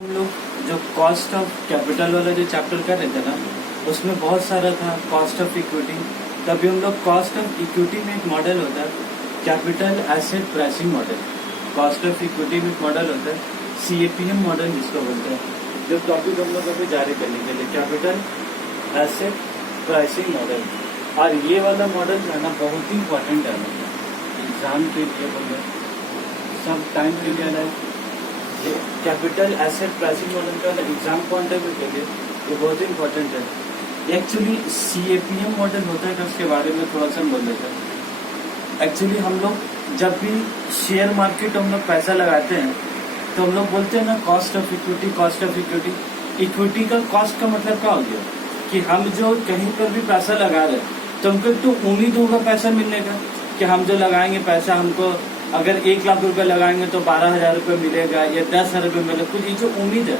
हम लोग जो कॉस्ट ऑफ कैपिटल वाला जो चैप्टर कर रहे थे ना, उसमें बहुत सारा था कॉस्ट ऑफ इक्विटी। तभी हम लोग कॉस्ट ऑफ इक्विटी में एक मॉडल होता है capital asset pricing model. Cost of equity में एक मॉडल होता है CAPM मॉडल जिसको बोलते हैं, जो टॉपिक हम लोग अभी जारी करने के लिए कैपिटल एसेट प्राइसिंग मॉडल। और ये वाला मॉडल जो है ना बहुत ही इंपॉर्टेंट है एग्जाम के लिए, बोले सब टाइम के लिए है। कैपिटल एसेट प्राइसिंग मॉडल का एग्जाम पॉइंट ऑफ व्यू के लिए ये बहुत ही इंपॉर्टेंट है। एक्चुअली CAPM मॉडल होता है कि उसके बारे में थोड़ा सा बोल देते हैं। एक्चुअली हम लोग जब भी शेयर मार्केट हम लोग पैसा लगाते हैं तो हम लोग बोलते हैं ना cost of equity, cost of equity. Equity का कॉस्ट का मतलब क्या हो गया कि हम जो कहीं पर भी पैसा लगा रहे हैं तो हमको तो उम्मीद होगा पैसा मिलने का कि हम जो लगाएंगे पैसा, हमको अगर 1 लाख रुपए लगाएंगे तो 12,000 रुपये मिलेगा या 10,000 रुपये मिलेगा। कुछ ये जो उम्मीद है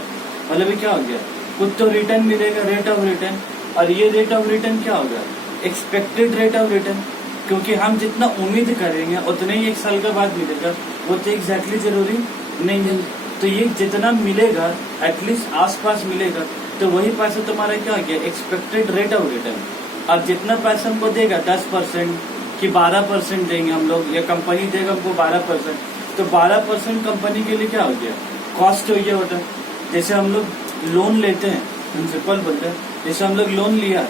मतलब क्या हो गया, कुछ तो रिटर्न मिलेगा, रेट ऑफ रिटर्न। और ये रेट ऑफ रिटर्न क्या होगा, एक्सपेक्टेड रेट ऑफ रिटर्न। क्योंकि हम जितना उम्मीद करेंगे उतना ही 1 साल के बाद मिलेगा, वो तो एग्जैक्टली जरूरी नहीं है। तो ये जितना मिलेगा एटलीस्ट आसपास मिलेगा, तो वही पैसा तुम्हारा क्या हो गया, एक्सपेक्टेड रेट ऑफ रिटर्न। अब जितना पैसा हमको देगा 10% कि 12% देंगे हम लोग, या कंपनी देगा हमको 12%, तो 12% कंपनी के लिए क्या हो गया, कॉस्ट हो गया होता। जैसे हम लोग लोन लेते हैं, प्रिंसिपल बोलते हैं, जैसे हम लोग लोन लिया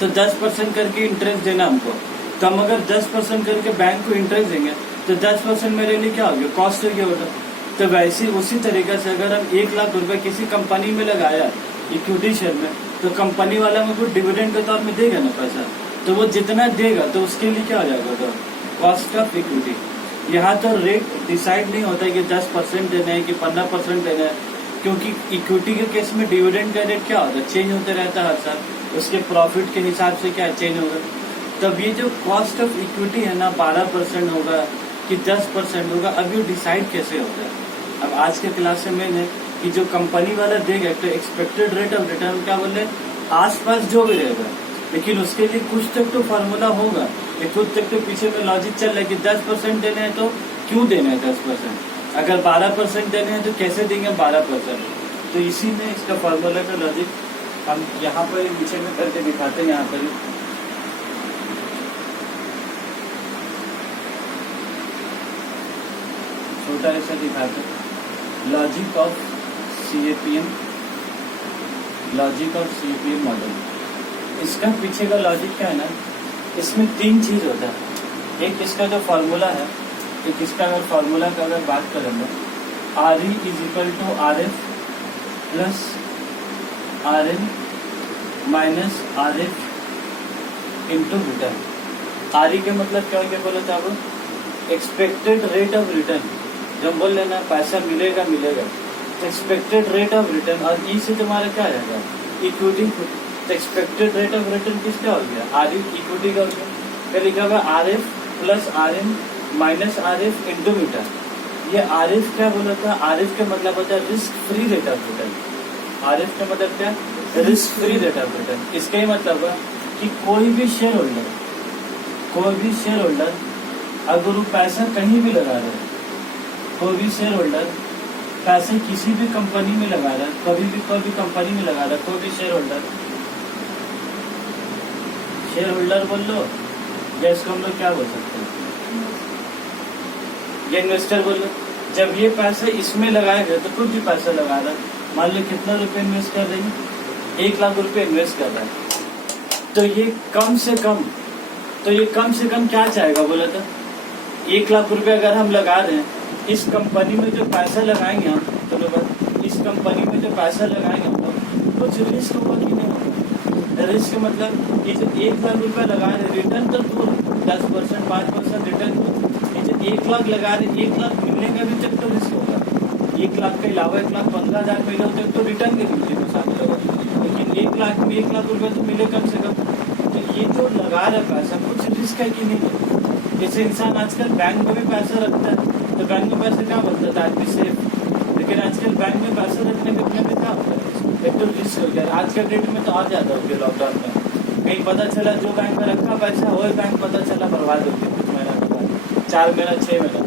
तो 10% करके इंटरेस्ट देना हमको, तो हम अगर 10% करके बैंक को इंटरेस्ट देंगे तो 10% मेरे लिए क्या हो गया, कॉस्ट हो गया होता। तो वैसे उसी तरीके से अगर हम 1 लाख रुपए किसी कंपनी में लगाया इक्विटी शेयर में, तो कंपनी वाला हमको डिविडेंड के तौर में देगा ना पैसा, तो वो जितना देगा तो उसके लिए क्या हो जाएगा, तो कॉस्ट ऑफ इक्विटी। यहाँ तो रेट डिसाइड नहीं होता है कि 10% देना है कि 15% देना है, क्योंकि इक्विटी के केस में डिविडेंड का रेट क्या होता है, चेंज होते रहता है हर साल, उसके प्रॉफिट के हिसाब से क्या चेंज होगा। तब ये जो कॉस्ट ऑफ इक्विटी है ना 12% होगा कि 10% होगा, अब ये डिसाइड कैसे होता है। अब आज के क्लास में मैंने कि जो कंपनी वाला देगा तो एक्सपेक्टेड रेट ऑफ रिटर्न क्या बोले, आसपास जो भी रहेगा, लेकिन उसके लिए कुछ तक तो फार्मूला होगा, कुछ तक तो पीछे में लॉजिक चल रहा है कि 10% देने हैं तो क्यों देने हैं 10%, अगर 12% देने हैं तो कैसे देंगे 12%। तो इसी में इसका फार्मूला का लॉजिक हम यहाँ पर पीछे में करके दिखाते हैं। यहाँ पर छोटा ऐसा दिखाते हैं logic of CAPM, logic of CAPM model. इसका पीछे का लॉजिक क्या है ना, इसमें 3 चीज होता है। एक इसका जो फॉर्मूला है, एक इसका अगर फॉर्मूला का अगर बात करेंगे, RE = RF plus RM minus RF into return. RE के मतलब क्या हो गया बोले तो अब एक्सपेक्टेड रेट ऑफ रिटर्न, जब बोल लेना पैसा मिलेगा तो एक्सपेक्टेड रेट ऑफ रिटर्न, और E से तुम्हारा क्या रहेगा, इक्विटी। तो एक्सपेक्टेड रेट ऑफ रिटर्न किसका हो गया, RE इक्विटी का हो गया। फिर लिखा हुआ RF plus RM minus RF into return. ये RF क्या बोला था, RF का मतलब होता है risk free rate of return. RF का मतलब क्या, risk free rate of return. इसका ही मतलब है कि कोई भी शेयर होल्डर अगर वो पैसा कहीं भी लगा रहा है, कोई भी शेयर होल्डर पैसे किसी भी कंपनी में लगा रहा है, कभी भी कोई भी कंपनी में लगा रहा है, कोई भी शेयर होल्डर बोल लो, या इसको हम लोग क्या बोल सकते हैं, ये इन्वेस्टर बोल लो। जब ये पैसा इसमें लगाएगा तो कुछ भी पैसा लगा रहा है, मान लो कितना रुपए इन्वेस्ट कर रही है, 1 लाख रुपए इन्वेस्ट कर रहा है, तो ये कम से कम क्या चाहेगा बोला था, 1 लाख रुपए अगर हम लगा रहे हैं, इस कंपनी में जो पैसा लगाएंगे हम, तो इस कंपनी में जो पैसा लगाएंगे हम लोग, कुछ रिस्क होगा कि नहीं होगा। रिस्क मतलब ये जो 1 लाख रुपया लगा रहे, रिटर्न तो दूर 10% 5% रिटर्न, ये जो 1 लाख लगा रहे, 1 लाख मिलने का भी तक तो रिस्क होगा। 1 लाख के अलावा 1,15,000 मिले तक तो रिटर्न के नीचे तो साथ होगा, लेकिन 1 लाख में 1 लाख रुपया तो मिले कम से कम। तो ये जो लगा रहा पैसा कुछ रिस्क है कि नहीं है। जैसे इंसान आजकल बैंक में भी पैसा रखता है, तो बैंक में पैसा क्या बनता है, आदमी सेफ, लेकिन आजकल बैंक में पैसा रखने में क्या होता है, एक तो रिस्क हो गया। आज के डेट में तो और ज्यादा हो गया, लॉकडाउन में कहीं पता चला जो बैंक में रखा पैसा वही बैंक पता चला बर्बाद हो गया कुछ महीना के बाद, 4 महीना 6 महीना।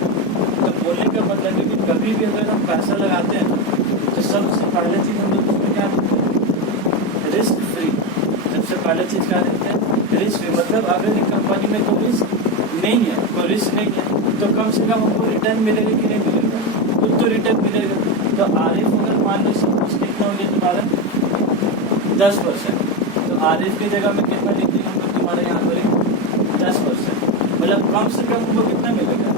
तो बोलने का मतलब है कि कभी भी अगर हम पैसा लगाते हैं तो पहला चीज क्या देखते हैं, रिस्क। मतलब अगर एक कंपनी में कोई रिस्क नहीं है, कोई रिस्क नहीं है, तो कम से कम हमको रिटर्न मिलेगा कि नहीं मिलेगा, कुछ तो रिटर्न मिलेगा। तो आरएफ अगर मान लो सपोज कितना हो गया तुम्हारा 10%, तो आरएफ की जगह में कितना लिख देंगे हम लोग तुम्हारे यहाँ पर 10%, मतलब कम से कम हमको कितना मिलेगा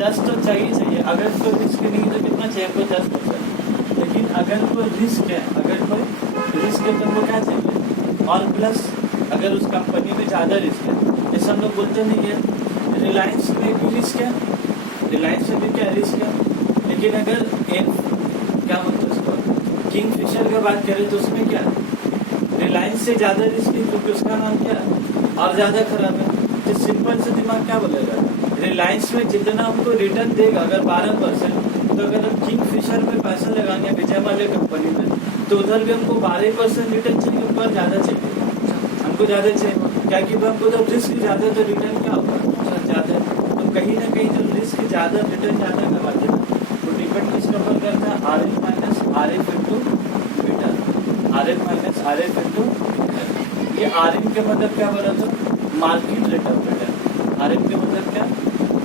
10 तो चाहिए। अगर कोई रिस्क नहीं है तो कितना चाहिए हमको 10%। लेकिन अगर कोई रिस्क है, तो हमको क्या चाहिए और प्लस अगर उस कंपनी में ज़्यादा रिस्क है, जैसे हम लोग बोलते नहीं है रिलायंस में भी रिस्क है, रिलायंस में भी क्या रिस्क है। लेकिन अगर क्या बोलते हैं उसको किंगफिशर की बात करें तो उसमें क्या रिलायंस से ज़्यादा रिस्क है, क्योंकि उसका नाम क्या और ज़्यादा खराब है। तो सिंपल से दिमाग क्या बोलेगा, रिलायंस में जितना हमको रिटर्न देगा अगर 12%, तो अगर हम किंगफिशर में पैसा लगाएंगे विजय माल्या कंपनी में, तो उधर भी हमको 12% रिटर्न चाहिए, ऊपर ज़्यादा चाहिए, हमको ज़्यादा चाहिए। क्या कि हमको जब रिस्क ज़्यादा तो रिटर्न क्या होगा ज़्यादा। तो कहीं ना कहीं जब रिस्क ज़्यादा रिटर्न ज़्यादा करवाते हैं तो डिपेंड किस ऊपर करता है, R F minus R F into beta, R F minus R F into. ये आर एम के मतलब क्या बोला था, market rate of return. R M के मतलब क्या,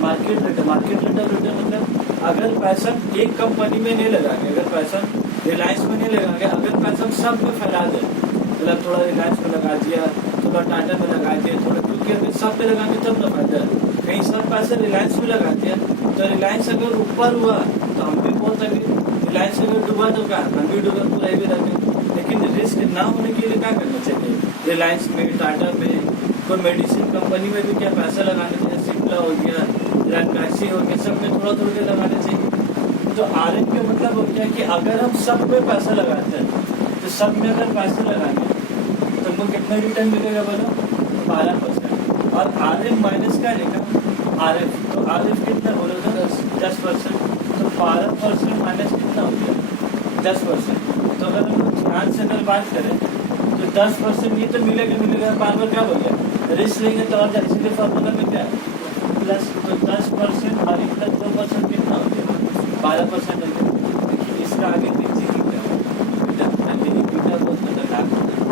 मार्केट रेट ऑफ रिटर्न। मतलब अगर पैसा एक कंपनी में नहीं लगाएंगे, अगर पैसा रिलायंस में नहीं लगाएंगे, अगर पैसा सब में फैला दे, मतलब थोड़ा रिलायंस में लगा दिया, थोड़ा टाटा में लगा दिया, थोड़ा, क्योंकि अगर सब पे लगाएंगे तब ना फायदा है। कहीं सब पैसे रिलायंस में लगा दिया तो रिलायंस अगर ऊपर हुआ तो हम भी बहुत अभी, रिलायंस अगर डूबा तो क्या हम भी डूबा, पूरा भी रहते। लेकिन रिस्क ना होने के लिए क्या करना चाहिए, रिलायंस में, टाटा में, कोई मेडिसिन कंपनी में भी क्या पैसा लगाना चाहिए, सिप्ला हो गया, रनकासी हो गया, सब में थोड़ा थोड़ा लगाना चाहिए। तो आर एम का मतलब हो गया कि अगर हम सब में पैसा लगाते हैं, तो सब में अगर पैसा लगाएंगे तो हमको कितना रिटर्न मिलेगा बोलो 12%। और आर एम माइनस क्या रहेगा आर एफ, तो आर एफ कितना बोलो तो 10%, तो 12% माइनस कितना हो गया 10%। तो अगर हम लोग ध्यान से अगर बात करें तो 10% ये तो मिलेगा, बार बार क्या हो गया रिस्क लेंगे तो और इसीलिए फॉर्मूला में क्या है प्लस, तो 10% और प्लस 2% कितना हो गया 12% हो गया। लेकिन इसका आगे पीछे की क्या बीटा बहुत खतरनाक होता है,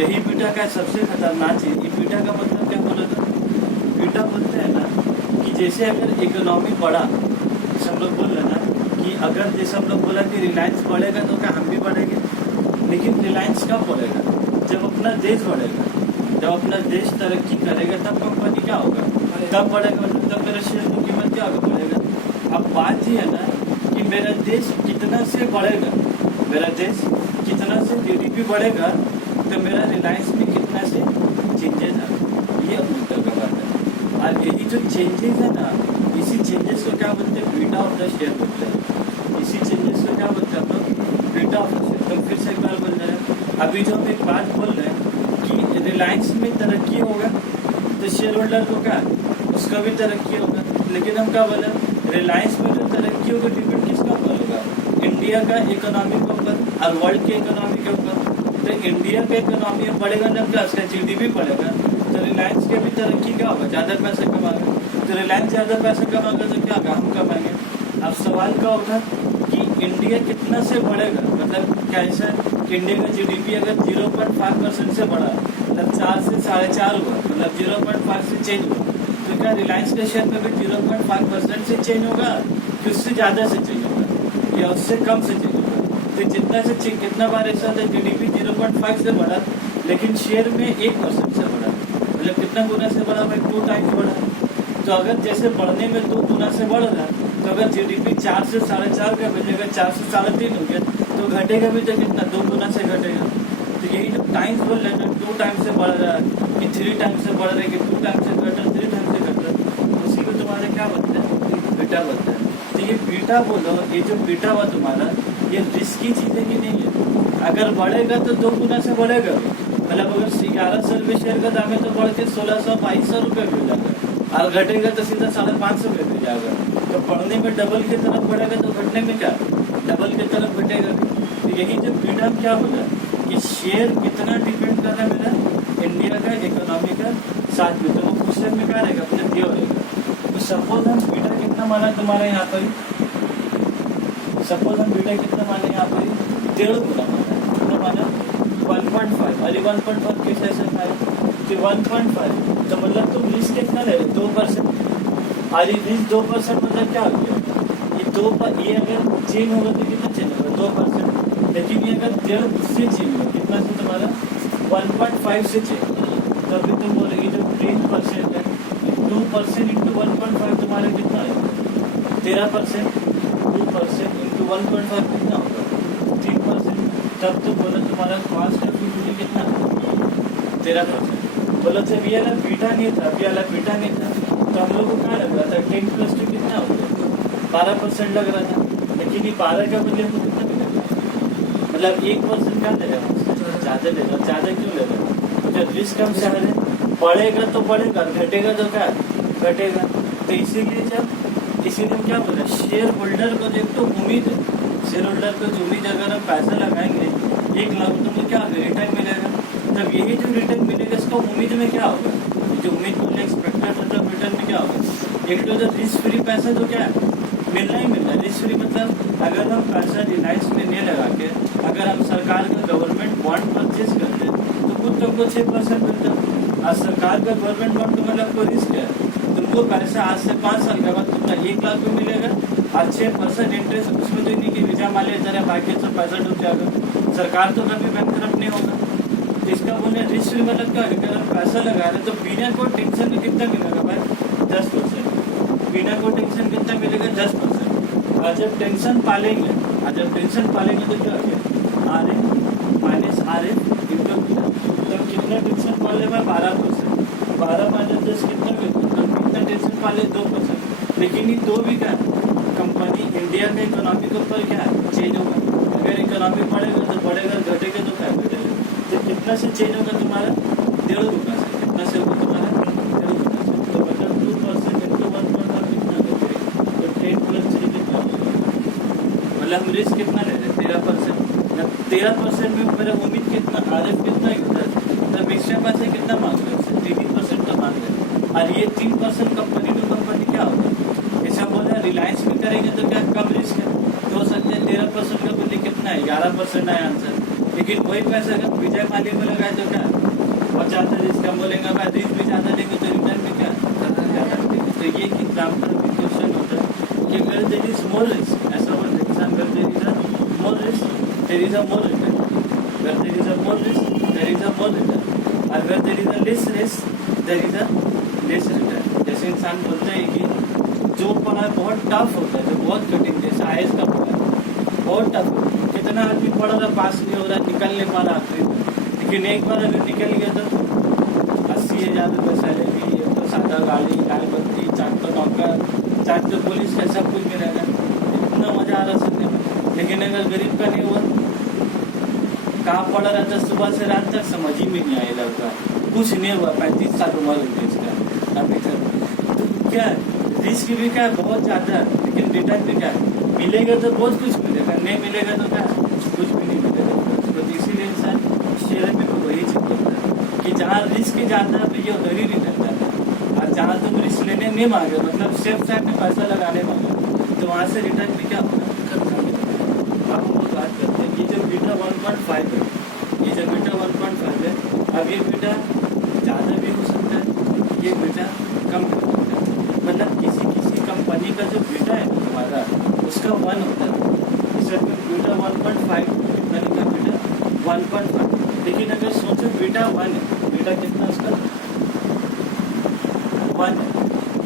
यही बीटा का सबसे खतरनाक चीज। ये बीटा का मतलब क्या बोला था, बीटा बोलते हैं ना कि जैसे अगर इकोनॉमी बढ़ा, जैसे हम लोग बोल रहे ना कि अगर जैसे हम लोग बोला कि रिलायंस बढ़ेगा तो क्या हम भी बढ़ेंगे, लेकिन रिलायंस कब बढ़ेगा जब अपना देश बढ़ेगा, जब अपना देश तरक्की करेगा तब कंपनी क्या होगा तब बढ़ेगा, मतलब तब मेरा शेयर की कीमत क्या होगा बढ़ेगा। अब बात ये है ना कि मेरा देश कितना से बढ़ेगा, मेरा देश कितना से जीडीपी बढ़ेगा तो मेरा रिलायंस में कितना से चेंजेस आ, ये मुद्दा का बात है। और यही जो चेंजेस है ना, इसी चेंजेस को क्या बोलते हैं बीटा ऑफ द शेयर बोलते हैं, इसी चेंजेस को क्या बोलते हैं हम लोग बीटा ऑफ द शेयर। तो फिर से एक बार बोल रहे हैं, अभी जो हम एक बात बोल रहे हैं कि रिलायंस में तरक्की होगा तो शेयर होल्डर को क्या उसका भी तरक्की होगा। लेकिन हम क्या बोले रिलायंस में जो तरक्की होगी डिपेंड किसका ऊपर होगा, इंडिया का इकोनॉमी के ऊपर और वर्ल्ड के इकोनॉमी के ऊपर। तो इंडिया का इकोनॉमी बढ़ेगा जब क्या उसका जीडीपी बढ़ेगा तो रिलायंस के भी तरक्की क्या होगा, ज़्यादा पैसे कमाएगा। तो रिलायंस ज़्यादा पैसे कमाएगा तो क्या होगा, हम कमाएंगे। अब सवाल क्या होगा कि इंडिया कितना से बढ़ेगा, मतलब कैसे इंडिया का जीडीपी अगर 0.5% से बढ़ा, मतलब 4 से 4.5 हुआ, मतलब 0.5 से चेंज हुआ, तो क्या रिलायंस के शेयर में भी 0.5% से चेंज होगा कि उससे ज़्यादा से चेंज होगा या उससे कम से चेंज होगा। तो जितना से कितना बार ऐसा था जीडीपी 0.5 से बढ़ा लेकिन शेयर में 1% से बढ़ा, मतलब कितना गुना से बढ़ा भाई 2 टाइम्स बढ़ा। तो अगर जैसे बढ़ने में 2 गुना से बढ़ रहा तो अगर जीडीपी 4 से 4.5 का बजेगा 4 से 3.5 हो गया तो घटेगा भी तो कितना 2 गुना से घटेगा। तो यही जो टाइम्स बोल रहे हैं 2 टाइम्स से बढ़ रहा है कि 3 टाइम्स से बढ़ रहा है कि 2 टाइम्स से घट रहा 3 टाइम्स से घट रहा, उसी को तुम्हारे क्या बोलते हैं बीटा बोलते हैं। तो ये बीटा बोलो, ये जो बीटा हुआ तुम्हारा ये रिस्की चीज़ है कि नहीं है। अगर बढ़ेगा तो 2 गुना से बढ़ेगा, मतलब अगर 1100 रुपये शेयर का दाम है तो बढ़ के 1600-2200 रुपये मिल जाएगा और घटेगा तो सीधा 550 रुपये मिल जाएगा। तो बढ़ने में डबल की तरफ बढ़ेगा तो घटने में क्या डबल की तरफ घटेगा। तो यही जो बीटा क्या बोला कि शेयर कितना डिपेंड कर रहा है मेरा इंडिया का इकोनॉमी का साथ में, तो वो क्वेश्चन में क्या रहेगा अपने दिया रहेगा। तो सपोज हम बीटा कितना माना तुम्हारे यहाँ पर, सपोज हम बीटा कितना माने यहाँ पर 1.5 गुना माना, कितना माना 1.5, अरे 1.5 कैसे ऐसा खाए कि 1.5, तो मतलब तुम रिस्क कितना ले रहे 2%। अरे रिस्क 2% मतलब क्या हो गया ये अगर चेंज होगा तो कितना चेंज होगा 2%, लेकिन ये अगर 1.5 से चेंज होगा कितना से तुम्हारा 1.5 से चेंज, तो अभी तुम बोलोगे जो 3% है 2% इंटू 1.5 तुम्हारा कितना है 13%, 2% इंटू 1.5 कितना होगा 3%, तब तो बोलो तुम्हारा कॉस्ट ऑफ इक्विटी कितना 13%। बोलो जब ये वाला बीटा नहीं था तो हम लोग को क्या लग रहा था 10 + 2 कितना हो गया 12% लग रहा था, लेकिन ये 12 का बदले हमको कितना मिलेगा, मतलब 1% क्या ले रहा है ज़्यादा ले रहा है। ज़्यादा क्यों ले रहा है, जब रिस्क हम चाह रहे हैं बढ़ेगा तो बढ़ेगा, घटेगा तो क्या घटेगा, तो इसीलिए हम क्या बोल रहे हैं शेयर होल्डर को जो तो उम्मीद है, शेयर होल्डर को जो उम्मीद अगर हम पैसा लगाएंगे 1 लाख तो हमें क्या रिटर्न मिलेगा, तब यही जो रिटर्न मिलेगा इसका उम्मीद में क्या होगा, जो उम्मीद को एक्सपेक्टेड मतलब रिटर्न में क्या होगा, एक तो जो रिस्क फ्री पैसा तो क्या मिलना ही मिलना है। रिस्क फ्री मतलब अगर हम पैसा रिलायंस में नहीं लगा के अगर हम सरकार का गवर्नमेंट बॉन्ड परचेज करते तो खुद तुमको 6% मिलता, आज सरकार का गवर्नमेंट बॉन्ड तो मतलब कोई रिस्क है, तुमको पैसा आज से 5 साल के बाद तुमका 1 लाख में मिलेगा और 6% इंटरेस्ट, उसमें तो नहीं कि वीजा माले जरा बाकी सब पैसा डूब जाएगा, सरकार तो कभी बैंकरप्ट नहीं होगा। इसका बोले रिस्क फ्री मतलब क्या, अगर हम पैसा लगा रहे तो बिना कोई टेंशन में कितना मिलेगा भाई 10%, बिना कोई टेंशन कितना मिलेगा 10%, और जब टेंशन पालेंगे तो क्या हो गया are F minus R F into तब कितना टेंशन पाले भाई 12%, 12 माइनस 10 कितना मिलता, तब कितना टेंशन पाले 2%, लेकिन ये दो भी क्या कंपनी इंडिया का इकोनॉमी के ऊपर क्या चेंज होगा, अगर इकोनॉमी बढ़ेगा तो बढ़ेगा, घटेगा तो क्या घटेगा, तो कितना से चेंज होगा तुम्हारा 1.5 रुपये से, कितना से होगा तुम्हारा 1.5 रुपये से, तो मतलब 2% इंटू 1.5 कितना होगा, तो 10 + 3 कितना होगा, मतलब हम रिस्क कितना ले रहे 13%, 13% में मेरा उम्मीद कितना आरएफ कितना तब एक्स्ट्रा पैसे कितना मांग रहे हैं 3% का मांग रहे हैं, और ये 3% कंपनी टू कंपनी क्या होगा, ऐसा बोला रिलायंस में करेंगे तो क्या कम रिस्क है, तो हो सकता है 13% का बोलिए कितना है 11% है आंसर, लेकिन वही पैसा अगर विजय माली में लगाए तो क्या बहुत ज़्यादा रिस्क, हम बोलेंगे भाई रिस्क भी ज़्यादा लेंगे तो रिटर्न में क्या ज़्यादा देंगे, तो ये एग्जाम्पल क्वेश्चन होता है कि अगर देर इज मोर रिस्क, ऐसा बोल एग्जाम अगर there is a more risk there is a more return, अगर there is a more risk there is a more return, अगर there is a less risk there is a less return. जैसे इंसान बोलते हैं कि जो पढ़ा बहुत टफ होता है, जो बहुत कठिन, जैसे आईएएस का पढ़ा बहुत टफ, कितना आदमी पढ़ रहा पास नहीं हो रहा, निकल नहीं पा रहा आखिरी में, लेकिन एक बार अगर निकल गया तो 80,000 रुपये सैलरी, एक तो सादा गाड़ी, लाल बत्ती, 4 तो नौकर, 4 तो पुलिस का सब कुछ मिलेगा, इतना मज़ा आ रहा सुनने में, लेकिन अगर गरीब का नहीं हुआ कहाँ पढ़ा रहता सुबह से रात तक समझ ही में नहीं आया लड़का, कुछ नहीं हुआ, 35 साल उम्र होती है इसका अभी तक, तो क्या रिस्क भी क्या बहुत ज़्यादा है, लेकिन रिटर्न भी क्या मिलेगा तो बहुत कुछ मिलेगा, नहीं मिलेगा तो क्या कुछ भी नहीं मिलेगा, तो इसीलिए इंसान शेयर में तो वही चीज़ होता है कि जहाँ रिस्क ज़्यादा है भैया उधर ही रिटर्न जाता है, और जहाँ तुम रिस्क लेने नहीं मांगे मतलब सेफ साइड में पैसा लगाने मांगे तो वहाँ से रिटर्न भी क्या होगा खत्म मिलेगा। अब हम लोग बात करते हैं कि जो बीटा 1.5 है, ये जो बीटा 1.5 है, अब ये बीटा ज़्यादा भी हो सकता है, ये बीटा कम भी हो सकता है, मतलब किसी कंपनी का जो बीटा है हमारा उसका 1 होता है, इस बीटा 1.5 कितना लिखा बीटा 1.5, लेकिन अगर सोचो बीटा 1 है, बीटा कितना उसका 1 है,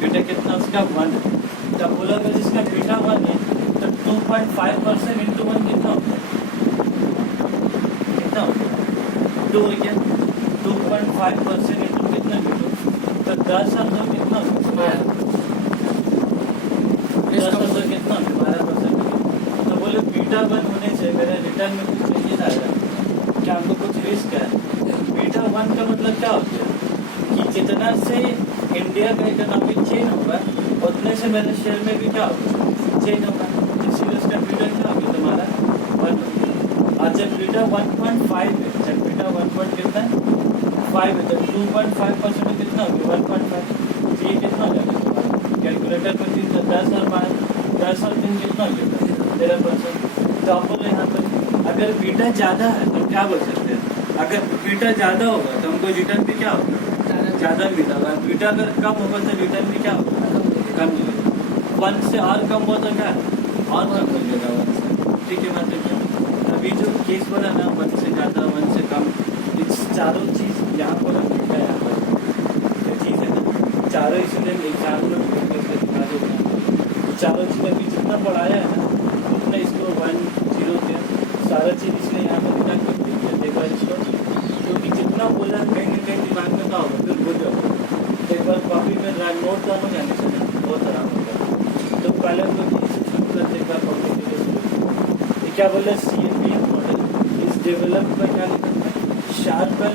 बीटा कितना उसका 1 है, तब बोला अगर जिसका बीटा 1 है तब 2.5% इंटू 1 कितना होता है, कितना होता है 2 है क्या, 2.5% इंटू कितना बीटो, तो 10 और 2 कितना होता है 10 और 2 कितना 12%, तो बोले बीटा 1 होने से मेरे रिटर्न में कुछ नहीं आएगा, क्या हमको कुछ रिस्क है, बीटा 1 का मतलब क्या होता है कि जितना से इंडिया का इकोनॉमी चेंज होगा उतने से मेरे शेयर में भी क्या होगा चेंज होगा, इसीलिए उसका बीटा क्या होगा तुम्हारा 1 होगा, और जब बीटा 1.5 है, जब बीटा 1 कितना है 5 है, तो 2.5% में कितना होगा 1.5, तो ये कितना हो जाएगा तुम्हारा कैलकुलेटर पर 10 और 5, 10 और 3 कितना हो जाएगा 13%, तो आप बोले यहाँ पर अगर बीटा ज़्यादा है तो क्या बोल सकते हैं अगर बीटा ज्यादा होगा तो हमको रिटर्न भी क्या होगा, ज्यादा बीटा होगा। बीटा अगर कम होगा तो रिटर्न भी क्या होगा, कम मिलेगा। 1 से और कम हुआ तो क्या और कम मिलेगा 1 से। ठीक है बात है क्या। अभी जो केस बोला ना 1 से ज्यादा 1 से कम, इस चारों चीज यहाँ पर बीटा यहाँ पर जो चीज है ना, चारों इसलिए एग्जाम में दिखा देगा। चारों चीज अभी जितना पढ़ाया है ना उतना इसको 1 0 से सारा चीज इसलिए यहाँ पर दिखा कर दिया। देखो इसको क्योंकि जितना बोला कहीं ना कहीं दिमाग में का होगा फिर भूल जाओ। एक बार कॉपी में नोट डाउन हो जाने से बहुत आराम होगा। तो पहले तो शुरू करते एक बार कॉपी के लिए क्या बोला, CMPM मॉडल इस डेवलप का क्या लिखा था, शार्पन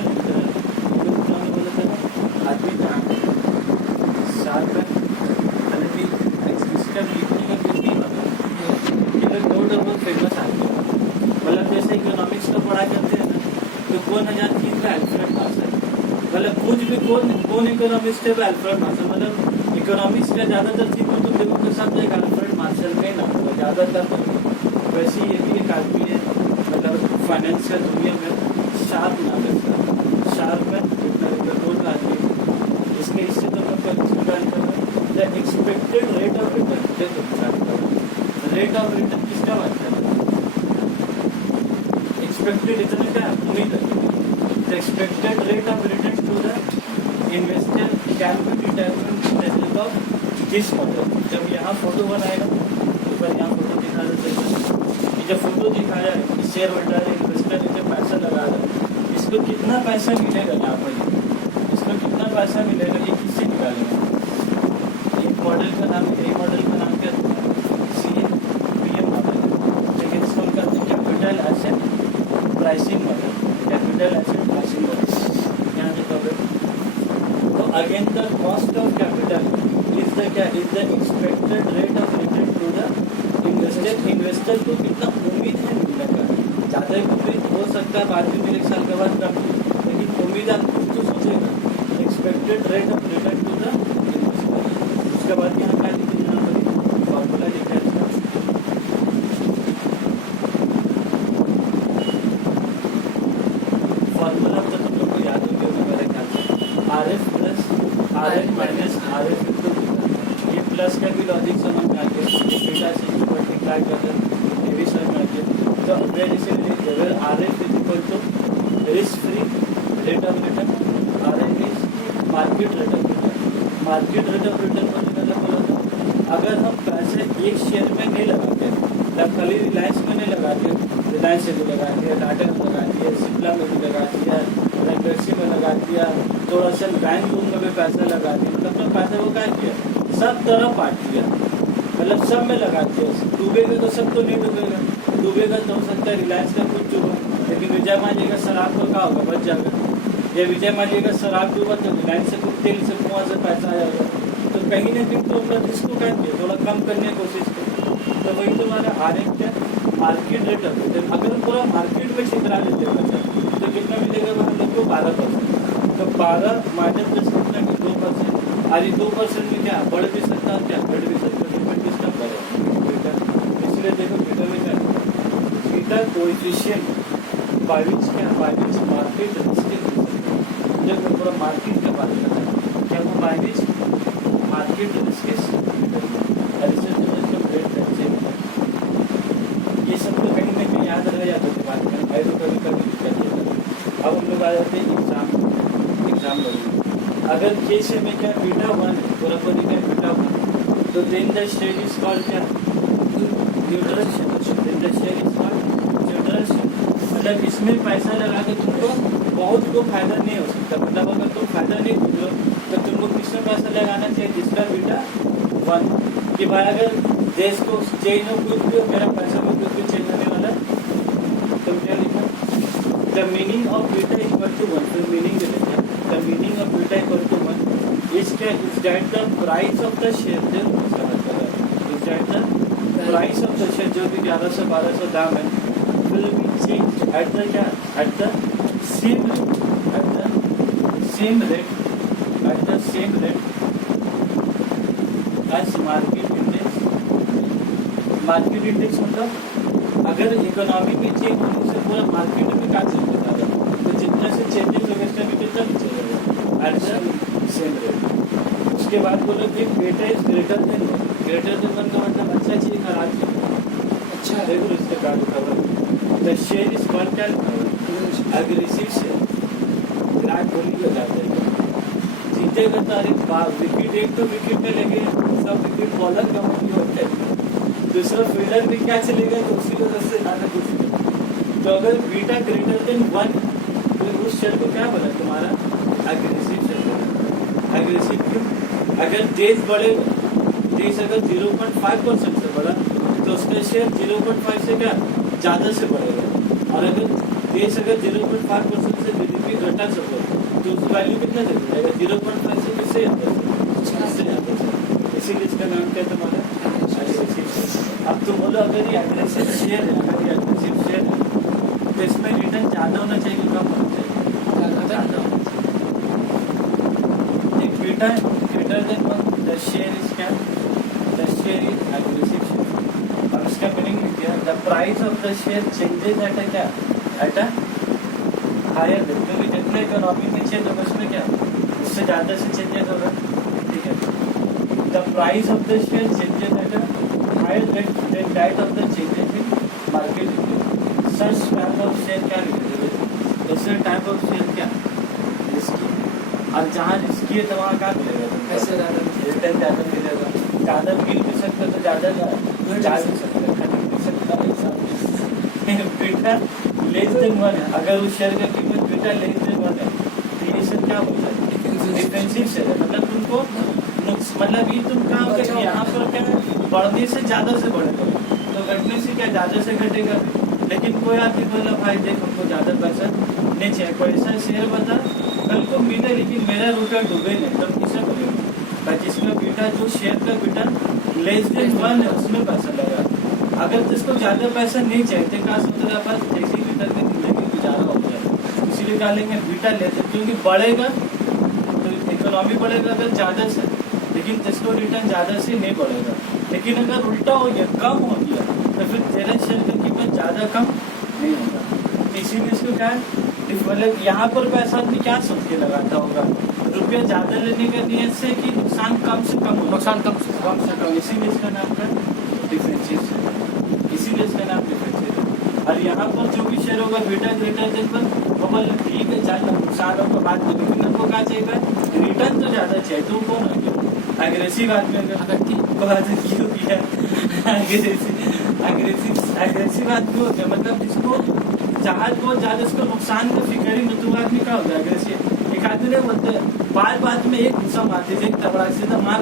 बोला था आदमी का शार्पन अलग इसका लिखने का कुछ नहीं पता। ये लोग बहुत फेमस आदमी मतलब जैसे इकोनॉमिक्स का पढ़ा करते हैं ना तो कौन हजार चीज का अल्फ्रेड मार्शल, मतलब कुछ भी कौन इकोनॉमिस्ट है अल्फ्रेड मार्शल। मतलब इकोनॉमिक्स का ज्यादातर चीज में तो देखो तो सब एक अल्फ्रेड मार्शल में ना होगा ज्यादातर। तो वैसे ये भी एक आदमी है मतलब फाइनेंशियल दुनिया में शार्प नाम है इसका, शार्प है इतना आदमी। इसके इससे तो the expected rate of return, rate of return किसका बात कर रहा है, एक्सपेक्टेड रिटर्न क्या उम्मीद है। The expected rate of return to the investor can be determined of this model. जब यहाँ फोटो बनाएगा तो पर यहाँ फोटो दिखा देते कि जब फोटो दिखाया है शेयर होल्डर इन्वेस्टर ने जब पैसा लगा रहा इसको कितना पैसा मिलेगा यहाँ पर, इसको कितना पैसा मिलेगा ये किससे निकालेंगे। एक मॉडल का नाम है, मॉडल का नाम क्या है CMPM मॉडल, लेकिन इसको हम कहते हैं capital asset pricing model, capital asset pricing model. यहाँ देखोगे तो again the cost of capital is the क्या is the expected rate of return to the investor. Investor को कितना उम्मीद है मिलने का, ज़्यादा उम्मीद हो सकता है बाद में 1 साल के बाद कम, लेकिन उम्मीद आप कुछ तो सोचेगा। Expected rate of return to the investor. उसके बाद यहाँ क्या लिखे यहाँ पर फॉर्मूला लिखा है फॉर्मूला तो तुम लोग को याद हो गया मेरे ख्याल से RF plus RN minus RF into ये प्लस का भी लॉजिक समझ में आ गया, ये बीटा से मल्टीप्लाई कर दे ये भी समझ में आ गया। तो अपने जैसे लिखते RF is equal to risk free rate of return, RN is market rate of return. Market rate of return का मतलब बोला था अगर हम पैसे एक शेयर में नहीं लगाते तब खाली रिलायंस में नहीं लगाते, रिलायंस से भी लगा दिया, टाटा में लगा दिया, शिमला में भी लगा दिया, टैक्सी में लगा दिया, थोड़ा सा बैंक लोन में भी पैसा लगा दिया, मतलब तो पैसा वो क्या किया सब तरह बांट दिया, मतलब सब में लगा दिया। डूबेगा तो सब तो नहीं डूबेगा, डूबेगा तो हो सकता है रिलायंस का कुछ डूबा, लेकिन विजय मालिया का शराब को क्या होगा बच जाएगा। या विजय मालिया का शराब डूबा तो रिलायंस से कुछ तेल से कुआं से पैसा आ जाएगा। तो कहीं ना कहीं तो अपना रिस्क को क्या किया थोड़ा कम करने की कोशिश करें। तो वही तुम्हारा RN क्या मार्केट रेट ऑफ रिटर्न। अगर पूरा मार्केट में छितरा लेते हैं मतलब तो कितना मिलेगा हम लोग को 12%। तो 12 माइनस 10 कितना कि 2%। आज 2% में क्या बढ़ भी सकता है, क्या घट भी सकता है, डिपेंड किसका बढ़े बीटा। इसलिए देखो बीटा में क्या बीटा कोएफिशिएंट बाय विच क्या बाय विच मार्केट रिस्क जब पूरा मार्केट का बात करते हैं क्या वो बाय विच मार्केट रिस्क ये सब तो कहीं ना कहीं याद रह जाता है बात में भाई तो कभी कभी दिक्कत है। अब हम लोग आ जाते हैं एग्जाम लोग अगर केस में क्या बीटा 1 पूरा पूरी का बीटा 1 तो then the stage is called क्या neutral, then the stage is called neutral. मतलब इसमें पैसा लगा के तुमको बहुत को फायदा नहीं हो सकता, मतलब अगर तुम फायदा नहीं पूछो तो तुमको किसमें पैसा लगाना चाहिए जिसका बीटा 1 कि भाई अगर देश को चेंज हो कुछ भी मेरा पैसा में कुछ भी चेंज होने वाला तो क्या लिखा the meaning of beta equal to 1। फिर मीनिंग दे देते हैं the meaning of beta equal to 1 is क्या is that the price of the share is that the price of the share जो भी 1100-1200 दाम है will be changed at the क्या at the same rate as market index। Market index मतलब अगर economy में change होने से पूरा मार्केट में क्या चेंज होता है तो जितना जैसे चेंजेस हो गए इसका भी कितना नीचे जाएगा एट द सेम रेट। उसके बाद बोलो कि बेटा इज ग्रेटर देन वन का मतलब अच्छा चाहिए खराब चाहिए। अच्छा देखो इसके बाद खबर द शेयर इज कॉल्ड क्या एग्रेसिव शेयर। विराट कोहली को जाते हैं जीतेगा तो अरे विकेट एक तो विकेट में लगे सब विकेट बॉलर का मतलब होता है, दूसरा फील्डर भी क्या चलेगा तो उसी वजह से ज्यादा कुछ नहीं। तो अगर बीटा ग्रेटर देन 1 तो उस शेयर को क्या बोला तुम्हारा एग्रेसिव शेयर बोला। एग्रेसिव क्यों? अगर देश बढ़ेगा, देश अगर 0.5% से बढ़ा तो उसका शेयर 0.5 से क्या ज़्यादा से बढ़ेगा। और अगर देश अगर 0.5% से जीडीपी घटा सको तो उसकी वैल्यू कितना चल जाएगा 0.5 से किससे ज़्यादा से। इसीलिए इसका नाम क्या है तुम्हारा एग्रेसिव शेयर। अब तुम बोलो अगर ये एग्रेसिव शेयर है, अगर ये एग्रेसिव शेयर है तो इसमें रिटर्न ज़्यादा होना चाहिए कि कम होना चाहिए? ज़्यादा होना चाहिए। एक beta greater than 1 the share is क्या the share is aggressive share. और इसका मीनिंग लिख दिया the price of the share changes at a क्या एट अ हायर रेट। क्योंकि जितने इकोनॉमी में चेंज होगा उसमें क्या उससे ज़्यादा से चेंजेस होगा। ठीक है, the price of the share changes at a higher rate than that of the changes in market. Such type of share क्या लिखेंगे? ऐसे टाइप ऑफ शेयर क्या रिस्की। और जहाँ रिस्की है तो वहाँ क्या मिलेगा पैसे ज़्यादा रिटर्न ज़्यादा मिलेगा। ज़्यादा मिल भी सकता तो ज़्यादा जा भी सकता खरीद भी सकता है। बीटा लेस देन 1 है, अगर उस शेयर का कीमत बीटा लेस देन 1 है तो ये शेयर क्या बोलता है डिफेंसिव शेयर है। मतलब तुमको मतलब ये तुम काम करेंगे यहाँ पर क्या बढ़ने से ज़्यादा से बढ़ेगा तो घटने से क्या ज़्यादा से घटेगा। लेकिन कोई आदमी बोला भाई देख हमको ज़्यादा पैसा नहीं चाहिए, कोई ऐसा शेयर बता कल को मिले लेकिन मेरा रूटर डूबे नहीं तब किसे बोलेगा? जिसका बीटा जो शेयर का बीटा लेस देन 1 है उसमें पैसा लगा। अगर जिसको ज़्यादा पैसा नहीं चाहिए तो कहा सोच रहा बस जैसे बीटा की जिंदगी गुजारा हो जाए इसीलिए क्या लेंगे बीटा लेते क्योंकि बढ़ेगा तो इकोनॉमी बढ़ेगा अगर ज़्यादा से, लेकिन जिसको रिटर्न ज़्यादा से नहीं बढ़ेगा। लेकिन अगर उल्टा हो गया कम हो गया तो फिर तेरा शेयर का कीमत ज़्यादा कम नहीं होगा। इसीलिए इसको क्या है मतलब यहाँ पर पैसा आदमी क्या सोच के लगाता होगा रुपया ज़्यादा लेने का नियत से कि नुकसान कम से कम हो, नुकसान कम से कम। इसीलिए इसका नाम क्या डिफरेंशिएट शेयर। इसीलिए इसका नाम डिफरेंशिएट है। और यहाँ पर जो भी शेयर होगा बीटा ग्रेटर देन 1 वो बोले ठीक है चाहे नुकसान हो तो बात नहीं, लेकिन हमको क्या चाहिए रिटर्न तो ज़्यादा चाहिए। तुम कौन हो गया एग्रेसिव आदमी अगर क्यों किया एग्रेसिव आदमी होता है मतलब जिसको जहाज बहुत ज़्यादा इसको नुकसान का फिक्र ही नहीं तो आदमी क्या होता है एग्रेसिव। एक आदमी ने बोलते हैं बार बात में एक गुस्सा मारते थे एक तबड़ा सीधा मार